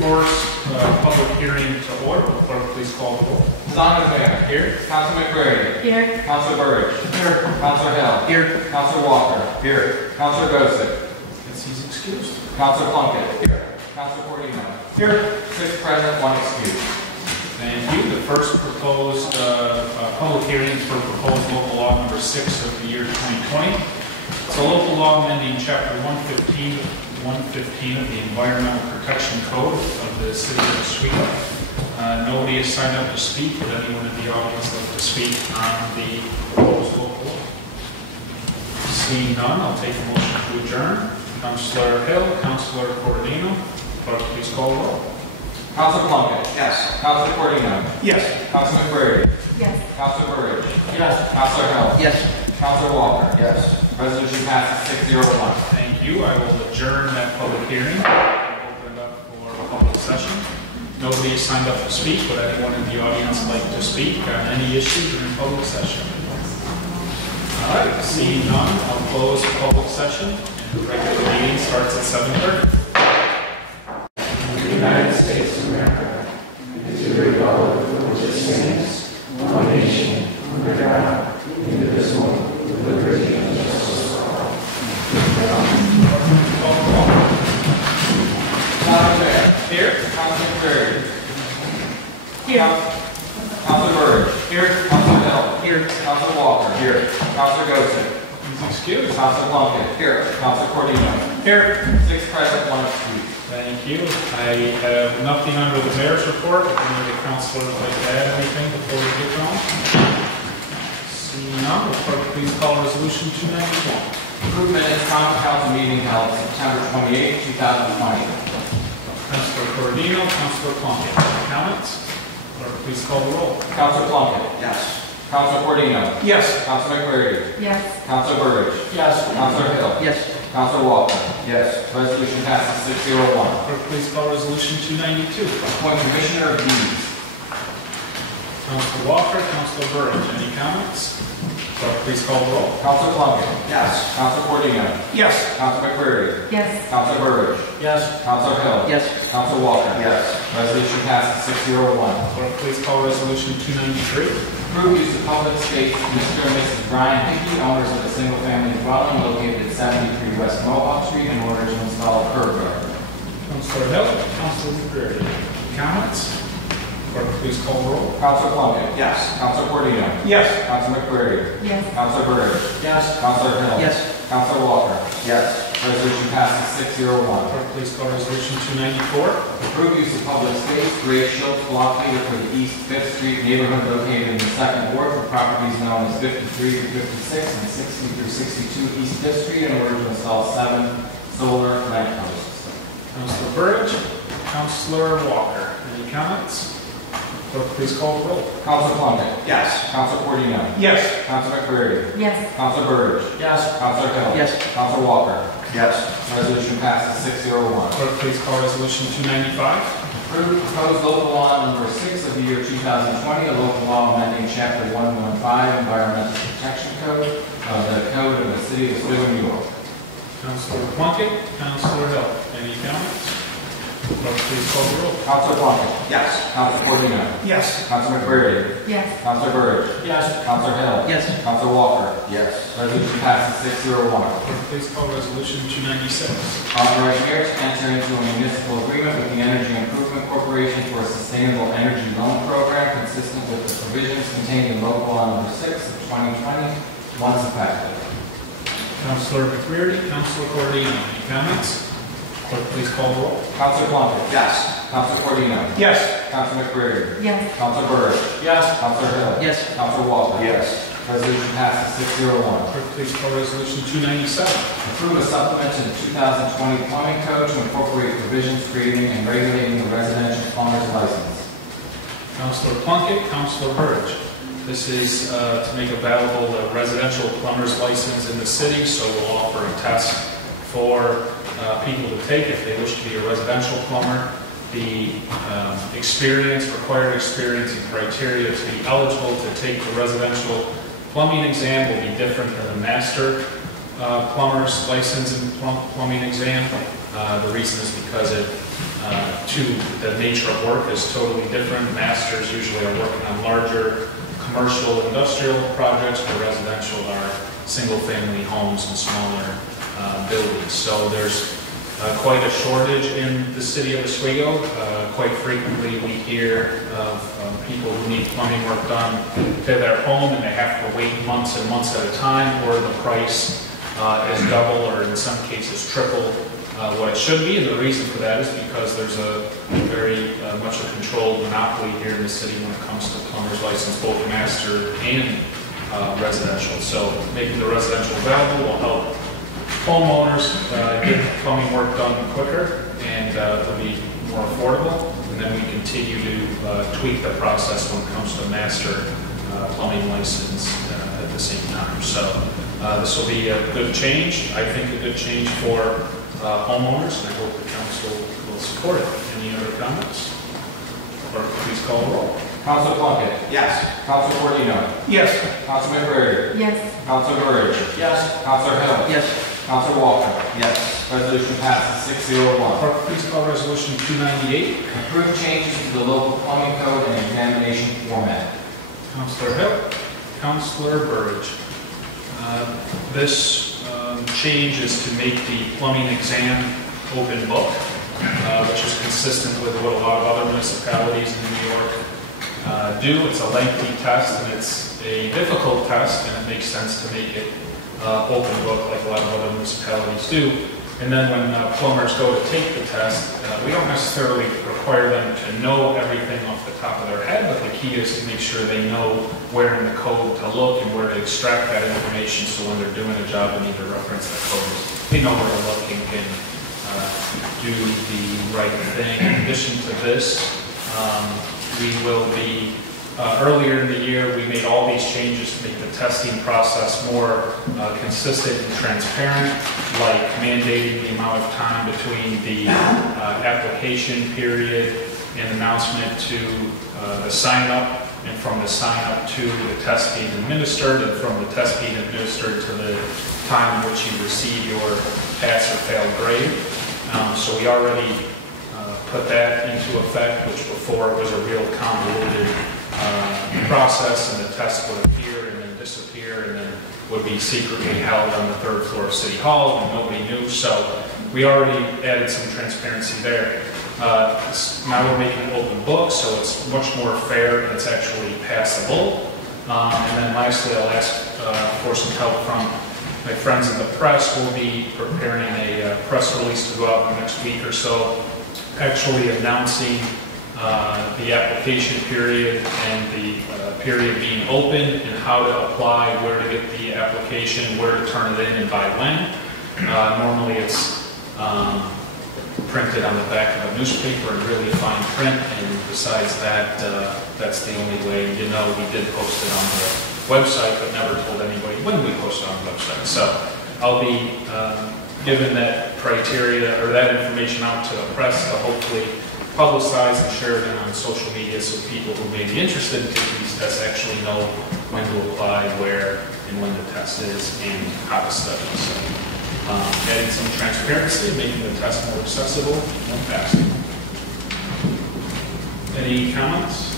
first public hearing to order. Clerk, please call the roll. Zondervan. Here. Council McBrady. Here. Council Burridge. Here. Council Hill. Here. Council Walker. Here. Council Gosek. Yes, he's excused. Council Plunkett. Here. Council Cordino. Here. 6 present, 1 excused. Thank you. The first proposed public hearing is for proposed local law number 6 of the year 2020. It's a local law amending chapter 115 of the Environmental Protection Code of the City of Oswego. Nobody has signed up to speak. Would anyone in the audience like to speak on the proposed local law? Seeing none, I'll take a motion to adjourn. Councilor Hill, Councilor Cordino, clerk, please call the roll. Council Plunkett. Yes. Council Cordino. Yes. Council McBrady. Yes. Council Burridge. Yes. Councilor Hill. Yes. Council Walker. Yes. Resolution passes 6-0-1. Thank you. I will adjourn that public hearing and open it up for public session. Nobody has signed up to speak. Would anyone in the audience like to speak on any issue during public session? All right. Seeing none, I'll close public session. And the regular meeting starts at 7:30. The United States of America and to the republic for which it stands, one nation, under God, indivisible, with liberty and justice for all. Zondervan. Here. Council McBrady. Here. Council Burridge. Here. Council Hill. Here. Council Walker. Here. Council Gosek. He's excused. Council Plunkett. Here. Council Cordino. Here. 6 present, 1 excused. Thank you. I have nothing under the mayor's report. If any of the councilors would like to add anything before we get going? Seeing none, will clerk please call resolution 291. Approved minutes, common council meeting held September 28, 2020. Councilor Cordino, Councilor Plunkett. Comments? Clerk, please call the roll. Council Plunkett. Yes. Council Cordino. Yes. Council McBrady. Yes. Council Burridge. Yes. Council Hill. Yes. Council Walker. Yes. Resolution passes 6-0-1. Clerk, please call resolution 292. Appoint Commissioner of Deeds. Councilor Walker, Councilor Burridge. Any comments? Clerk, please call the roll. Council Plunkett. Yes. Council Cordino. Yes. Council McBrady. Yes. Council Burridge. Yes. Council Hill. Yes. Council Walker. Yes. Resolution passes 6-0-1. Clerk, please call resolution 293. Approve use of public space, Mr. and Mrs. Brian Hickey, owners of a single-family dwelling located at 73 West Mohawk Street, in order to install a curb guard. Councilor Hill, Councilor McBrady. Comments? Clerk, please call the roll. Council Plunkett. Yes. Council Cordino. Yes. Council McBrady. Yes. Council Burridge. Yes. Council Hill. Yes. Council Walker. Yes. Resolution passes 6-0-1. Clerk, please call resolution 294. Approve use of public space, Ray Schultz block leader for the East 5th Street neighborhood located in the 2nd Ward for properties known as 53 to 56 and 60 through 62 East 5th Street, in order to install 7 solar lamp posts. Councilor Burridge, Councilor Walker. Any comments? Clerk, please call the roll. Council Plunkett. Yes. Council Cordino. Yes. Council McBrady. Yes. Council Burridge. Yes. Council Hill. Yes. Council Walker. Yes. Resolution passes 6-0-1. Clerk, please call resolution 295. Approve proposed local law number 6 of the year 2020, a local law amending chapter 115 Environmental Protection Code of the Code of the City of Oswego, New York. Councilor Plunkett, Councilor Hill. Any comments? Clerk, please call the roll. Council Plunkett. Yes. Council Cordino. Yes. Council McBrady. Yes. Council Burridge. Yes. Council Hill. Yes. Council Walker. Yes. Resolution passes 6-0-1. Clerk, please call resolution 296. Authorize mayor to enter into a municipal agreement with the Energy Improvement Corporation for a sustainable energy loan program consistent with the provisions contained in local law number 6 of 2020, once effective. Councilor McBrady, Councilor Cordino. Any comments? Clerk, please call the roll. Council Plunkett. Yes. Council Cordino. Yes. Council McBrady. Yes. Council Burridge. Yes. Council Hill. Yes. Council Walker. Yes. Resolution passes 6-0-1. Clerk, please call resolution 297. Approve a supplement to the 2020 plumbing code to incorporate provisions creating and regulating the residential plumber's license. Councilor Plunkett, Councilor Burridge. This is to make available a residential plumber's license in the city, so we'll offer a test for people to take if they wish to be a residential plumber. The required experience and criteria to be eligible to take the residential plumbing exam will be different than the master plumber's license and plumbing exam. The reason is because Two, the nature of work is totally different. Masters usually are working on larger commercial, industrial projects, where residential are single-family homes and smaller buildings. So there's quite a shortage in the city of Oswego. Quite frequently we hear of people who need plumbing work done to their home, and they have to wait months and months at a time, or the price is double or in some cases triple what it should be. And the reason for that is because there's a very much a controlled monopoly here in the city when it comes to plumber's license, both master and residential. So making the residential available will help homeowners get plumbing work done quicker, and it'll be more affordable. And then we continue to tweak the process when it comes to master plumbing license at the same time. So this will be a good change. I think a good change for homeowners, and I hope the council will support it. Any other comments? Clerk, please call the roll. Council Plunkett. Yes. Council Cordino. Yes. Council McCreary. Yes. Council Burridge. Yes. Council Hill. Yes. Council Walker. Yes. Resolution passes 6-0-1. Clerk, please call resolution 298. Approve changes to the local plumbing code and examination format. Councilor Hill. Councilor Burridge. This change is to make the plumbing exam open book, which is consistent with what a lot of other municipalities in New York do. It's a lengthy test, and it's a difficult test, and it makes sense to make it open book like a lot of other municipalities do. And then when plumbers go to take the test, we don't necessarily require them to know everything off the top of their head, but the key is to make sure they know where in the code to look and where to extract that information, so when they're doing a job and need to reference the code, they know where to look and can do the right thing. In addition to this, we will be earlier in the year, we made all these changes to make the testing process more consistent and transparent, like mandating the amount of time between the application period and announcement to the sign-up, and from the sign-up to the test being administered, and from the test being administered to the time in which you receive your pass or fail grade. So we already put that into effect, which before was a real convoluted process, and the test would appear and then disappear and then would be secretly held on the 3rd floor of City Hall and nobody knew. So we already added some transparency there. Now we're making an open book, so it's much more fair and it's actually passable. And then lastly, I'll ask for some help from my friends in the press. We'll be preparing a press release to go out in the next week or so, actually announcing the application period and the period being open, and how to apply, where to get the application, where to turn it in, and by when. Normally it's printed on the back of a newspaper in really fine print, and besides that, that's the only way. You know, we did post it on the website, but never told anybody when we posted on the website. So I'll be giving that criteria or that information out to the press to hopefully publicize and share it on social media, so people who may be interested in taking these tests actually know when to apply, where, and when the test is, and how to study. So adding some transparency, making the test more accessible and faster. Any comments?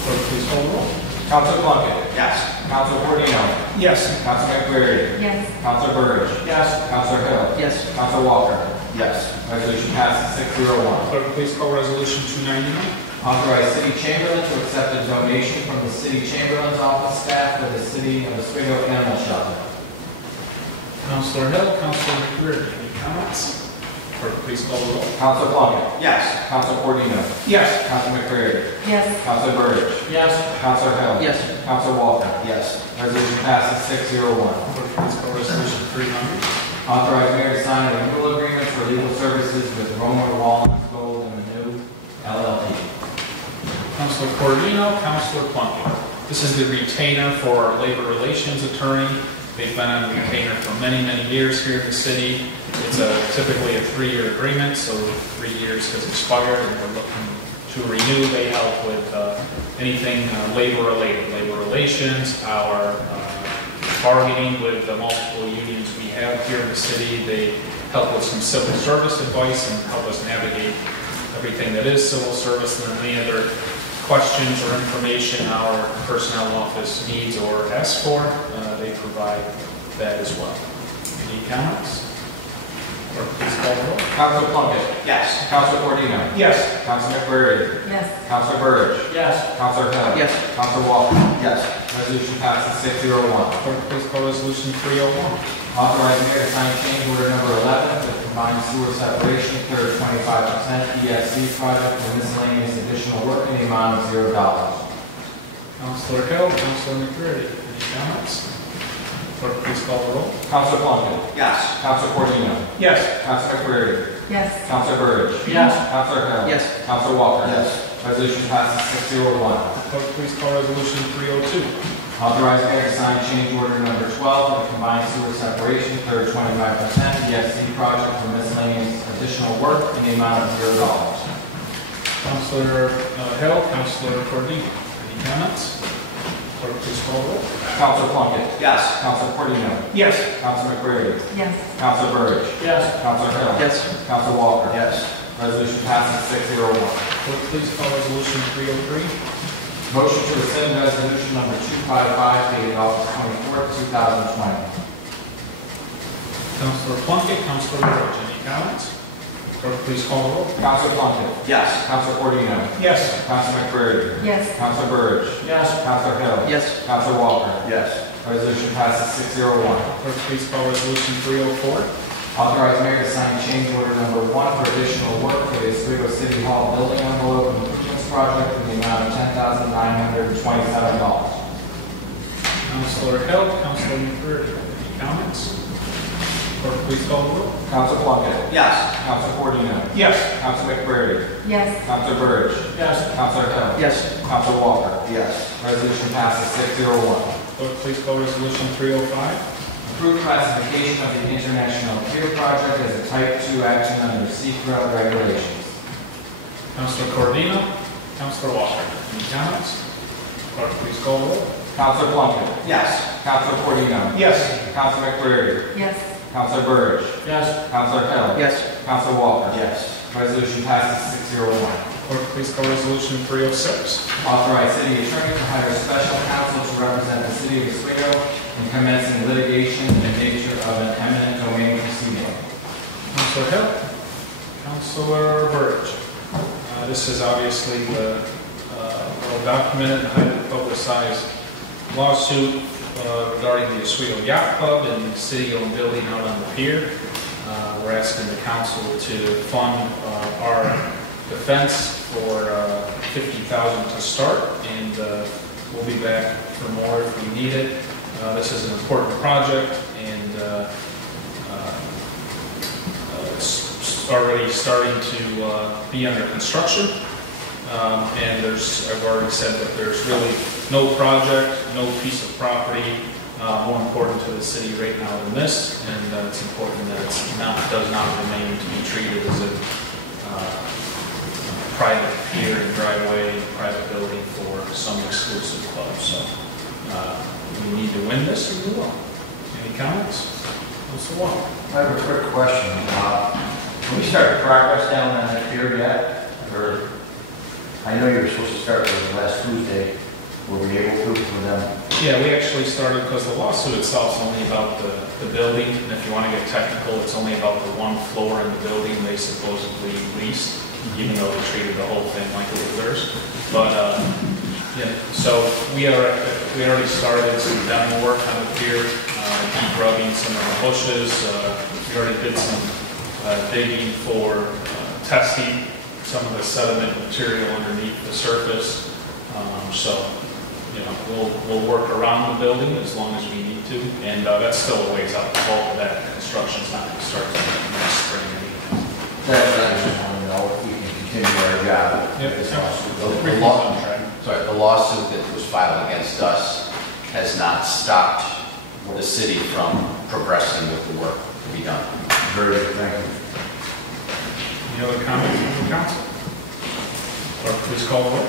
Clerk, please call the roll. Council Plunkett. Yes. Council Cordino. Yes. Council McCreary. Yes. Council Burridge. Yes. Council Hill. Yes. Council Walker. Yes. Resolution passes 6-0-1. Clerk, please call resolution 299. Authorize City Chamberlain to accept a donation from the City Chamberlain's office staff for the City of Oswego Animal Shelter. Councilor Hill, Councilor McCreary, any comments? Clerk, please call the roll. Council Plunkett. Yes. Council Cordino. Yes. Council McCreary. Yes. Council Burridge. Yes. Council Hill. Yes. Council Walker. Yes. Resolution passes 6-0-1. Clerk, please call resolution 300. Authorize mayor to sign a renewal agreement for legal services with Romer Wallens Gold and Renew LLP. Councilor Cordino, Councilor Plunkett. This is the retainer for our labor relations attorney. They've been on retainer for many, many years here in the city. It's typically a 3-year agreement, so 3 years has expired, and we're looking to renew. They help with anything labor-related, labor relations, our bargaining with the multiple unions we have here in the city. They help with some civil service advice and help us navigate everything that is civil service, and any other questions or information our personnel office needs or asks for, they provide that as well. Any comments? Clerk, please call the roll. Council Plunkett. Yes. Council Cordino. Yes. Council McBurney. Yes. Council Burge. Yes. Council Hill. Yes. Council Walker. Yes. Resolution passes 601. Clerk, please call resolution 301. Authorizing mayor to sign change order number 11 for the combined sewer separation, third 25% EFC project for miscellaneous additional work in the amount of $0. Councilor Hill, Councilor McCready, any comments? Clerk, please call the roll. Council Plunkett. Yes. Council Cordino. Yes. Council McBurney. Yes. Council Burge. Yes. Council Hill. Yes. Council Walker. Yes. Resolution passes 601. Clerk, please call resolution 302. Authorizing mayor to sign change order number 12 for the combined sewer separation, third 25% EFC project for miscellaneous additional work in the amount of $0. Councilor Hill, Councilor Cordino, any comments? Clerk, please call the roll. Council Plunkett. Yes. Council Cordino. Yes. Council McBurney. Yes. Council Burge. Yes. Council Hill. Yes. Council Walker. Yes. Resolution passes 601. Clerk, please call resolution 303. Motion to rescind resolution number 255 dated August 24th, 2020. Councilor Plunkett, Councilor Burge, any comments? Clerk, please call the roll. Council Plunkett. Yes. Council Cordino. Yes. Council McBurney. Yes. Council Burge. Yes. Council Hill. Yes. Council Walker. Yes. Resolution passes 601. Clerk, please call resolution 304. Authorize mayor to sign change order number 1 for additional work for the Oswego City Hall building envelope improvements project in the amount of $10,927. Councilor Hill, Councilor McCready, any comments? Clerk, please call the roll. Council Plunkett. Yes. Council Cordino. Yes. Council McBurney. Yes. Council Burge. Yes. Council Hill. Yes. Council Walker. Yes. Resolution passes 601. Clerk, please call resolution 305. Approved classification of the International Pier Project as a Type 2 action under SECRA regulations. Councilor Cordino, Councilor Walker, any comments? Clerk, please call the roll. Council Plunkett. Yes. Council Cordino. Yes. Council McBurney. Yes. Council Burge. Yes. Council Hill. Yes. Council Walker. Yes. Resolution passes 601. Clerk, please call resolution 306. Authorize city attorney to hire special counsel to represent the city of Oswego in commencing litigation in the nature of an eminent domain proceeding. Councilor Hill, Councilor Burge. This is obviously the well-documented and highly publicized lawsuit regarding the Oswego Yacht Club and the city-owned building out on the pier. We're asking the council to fund our defense for $50,000 to start, and we'll be back for more if we need it. This is an important project, and it's already starting to be under construction. And I've already said that there's really no project, no piece of property more important to the city right now than this, and it's important that does not remain to be treated as a private pier and driveway and private building for some exclusive club. So we need to win this, and we will. Any comments? Mr. Walker. I have a quick question. Can we start progress down on that pier yet? Or, I know you were supposed to start with last Tuesday. Were we able to for them? Yeah, we actually started because the lawsuit itself is only about the building, and if you want to get technical, it's only about the one floor in the building they supposedly leased, even though they treated the whole thing like it was theirs. But yeah, so we already started some demo work on the pier, grubbing some of the bushes. We already did some digging for testing some of the sediment material underneath the surface. So, you know, we'll work around the building as long as we need to, and that's still a ways out. The bulk of that construction's not going to start until next spring. That's what I just want to know if we can continue our job. Yep. This lawsuit. Everything's on track. The lawsuit that was filed against us has not stopped the city from progressing with the work to be done. Very good, thank you. Any other comments from the council? Clerk, please call the roll.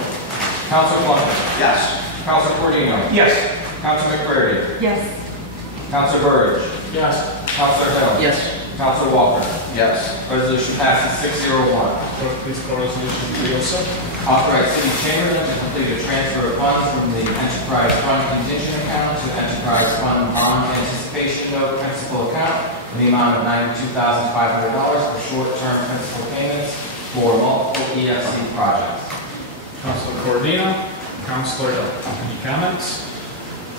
Council Plunkett. Yes. Council Cordino. Yes. Council McBurney. Yes. Council Burge. Yes. Council Hill. Yes. Council Walker. Yes. Resolution passes 601. Clerk, please call resolution 307. Authorize city chamberlain to complete a transfer of funds from the enterprise fund contingent account to enterprise fund bond anticipation note principal account in the amount of $92,500 for short-term principal payments for multiple EFC projects. Councilor Coordino, Councilor Hill. Any comments?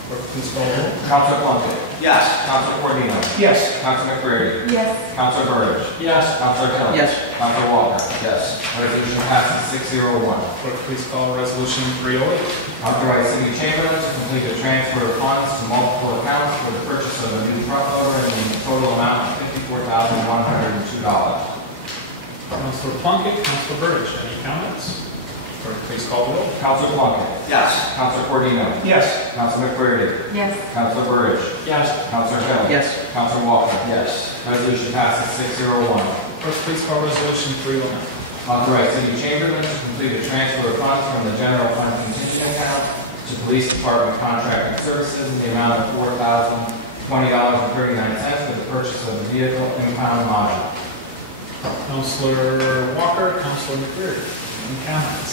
Clerk, please call the roll. Councilor Plunkett. Yes. Councilor Coordino. Yes. Councilor McBrady. Yes. Councilor Burridge. Yes. Councilor Hill. Yes. Councilor Walker. Yes. Resolution passes 601. Clerk, please call resolution 308. Authorize city chamberlain to complete a transfer of funds to multiple accounts for the purchase of a new truck loader in the total amount of $54,102. Councilor Plunkett, Councilor Burridge. Any comments? Clerk, please call the roll. Councilor Plunkett. Yes. Councilor Coordino. Yes. Councilor McBrady. Yes. Councilor Burridge. Yes. Councilor Hill. Yes. Councilor Walker. Yes. Resolution passes 601. Clerk, please call resolution 309. Authorize city chamberlain to complete a transfer of funds from the general fund contingent account to police department contracting services in the amount of $4,020.39 for the purchase of the vehicle impound module. Councilor Walker, Councilor McBride. Any comments?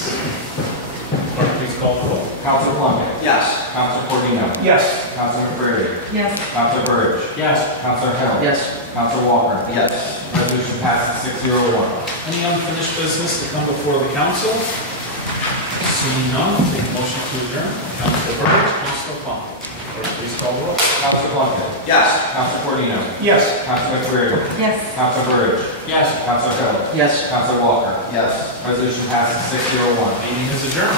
Clerk, please call the roll. Councilor Plunkett. Yes. Councilor Coordino. Yes. Councilor McBrady. Yes. Councilor Burridge. Yes. Councilor Hill. Yes. Councilor Walker. Yes. Resolution passes 601. Any unfinished business to come before the council? Seeing none, I'll take a motion to adjourn. Councilor Burridge, Councilor Plunkett. Clerk, please call the roll. Councilor Plunkett. Yes. Councilor Coordino. Yes. Councilor McBrady. Yes. Councilor Burridge. Yes. Councilor Hill. Yes. Councilor Walker. Yes. Resolution passes 601. Meeting is adjourned.